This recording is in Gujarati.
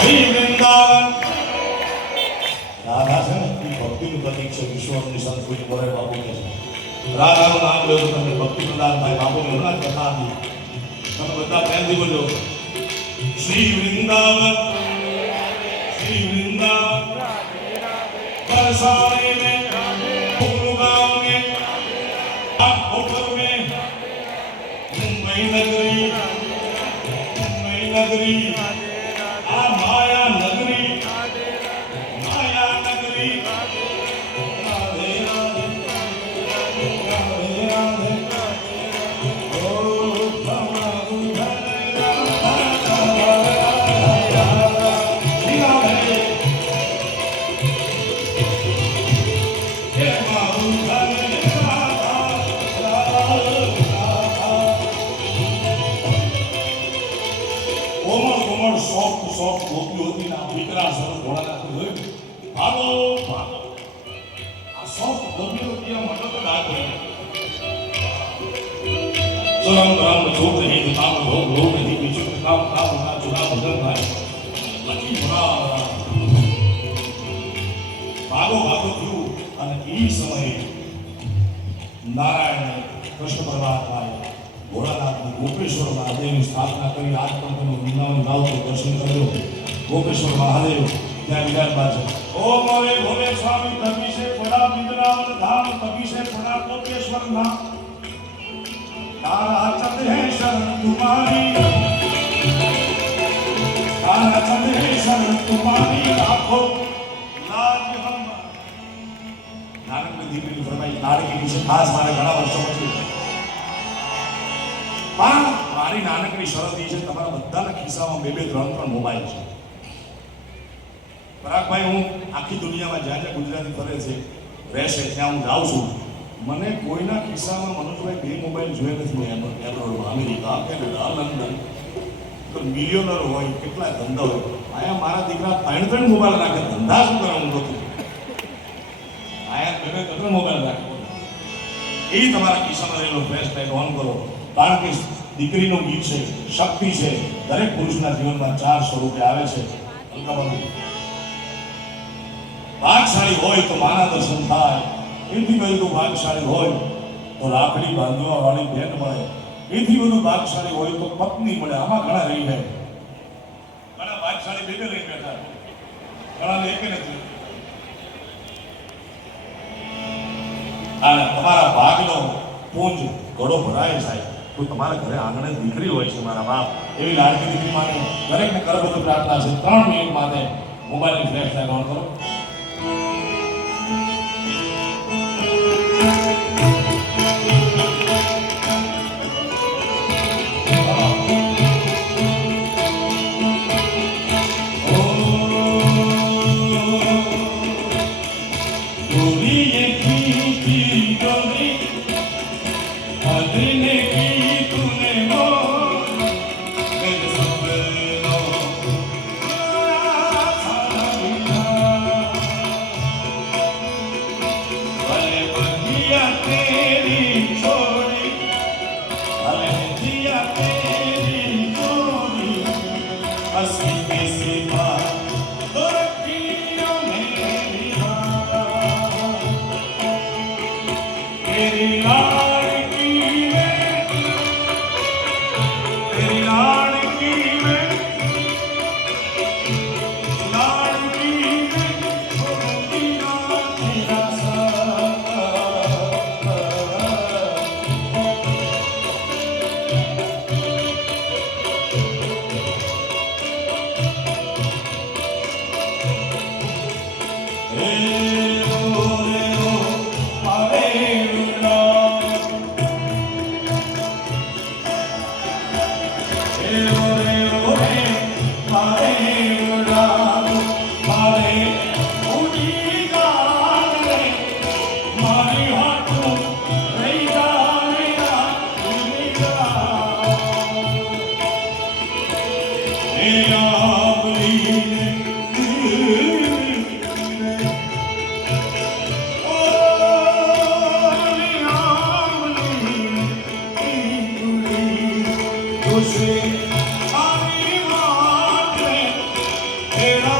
શ્રી વૃંદાવન રાધા છે ને એ ભક્તિનું પ્રતીક છે. વિશ્વની સંસ્કૃતિ બોરે બાપુ કે છે રાધાનું નામ લો તો તમને ભક્તિ પ્રદાન થાય. બાપુની હમણાં જ કથા હતી, તમે બધા પ્રેમથી બોલો શ્રી વૃંદાવન શ્રી વૃંદાવન बरसाने में फूल गाओगे ऊपर में मुंबई नगरी आ माया नगरी राधे राधे राधे राधे ओ સોફ્ટ ગોપીઓ હતી ને વિકરાળ સરસ ઘોડાના જોયું ભાગો ભાગો. આ સોફ્ટ ગોપીઓ ત્યાં મોટો તો ડાક હોય સુરમ રામ જોગ રહી કામ ભોગ ભોગ રહી બીજું કામ કામ ના ચુરા ભજન થાય લખી ભરા ભાગો ભાગો થયું. અને એ સમયે નારાયણે કૃષ્ણ પરમાત્માએ ભોળાનાથની ગોપેશ્વર મહાદેવની સ્થાપના કરી. આજ પણ તમે વૃંદાવન જાઓ તો દર્શન કરજો. ગોપેશ્વર મહાદેવ ત્યાં વિરાજમાન છે. ઓ મોરે ભોલે સ્વામી તપી છે પડા વૃંદાવન ધામ તપી છે પડા ગોપેશ્વર ધામ. તારા ચંદ હે શરણ તુમારી તારા ચંદ હે શરણ તુમારી રાખો લાજ હમ. નાનકની દીકરીની ફરમાઈ લાડકી છે ખાસ મારે ઘણા વર્ષો પછી. પણ મારી નાનકડી શરત એ છે તમારા બધાના ખિસ્સામાં 2-2 3-3 મોબાઈલ છે. પરાગભાઈ હું આખી દુનિયામાં જ્યાં જ્યાં ગુજરાતી ફરે છે રહેશે ત્યાં હું જાઉં છું. મને કોઈના ખિસ્સામાં મનોજભાઈ 2 મોબાઈલ જોયે નથી. એબ્રોડમાં અમેરિકા કેનેડા લંડન તો મિલિયનર હોય કેટલા ધંધા હોય. અહીંયા મારા દીકરા 3 મોબાઈલ રાખે. ધંધા શું કરે હું નથી. અહીંયા 2 મોબાઈલ રાખે. એ તમારા ખિસ્સામાં રહેલો ફ્લેશ લાઇટ ઓન કરો. કારણ કે દીકરીનું ગીત છે, શક્તિ છે. દરેક પુરુષના જીવનમાં 4 સ્વરૂપે આવે છે. ભાગશાળી હોય તો માના દર્શન થાય. એથી બધું ભાગશાળી હોય તો રાખડી બાંધવા વાળી બેન મળે. એથી બધું ભાગશાળી હોય તો પત્ની મળે. આમાં ઘણા રહી જાય. ઘણા ભાગશાળી 2 લઈ બેઠા, ઘણા એક નથી. અને તમારા ભાગનો પૂંજ ઘડો ભરાય જાય તો તમારા ઘરે આંગણે દીકરી હોય છે મારા બાપ. એવી લાડકી દીકરી માટે દરેકને કરબદ્ધ પ્રાર્થના છે. 3 મિનિટ માટે મોબાઈલની ફ્લેશ લાઇટ ઓન કરો. ખેડા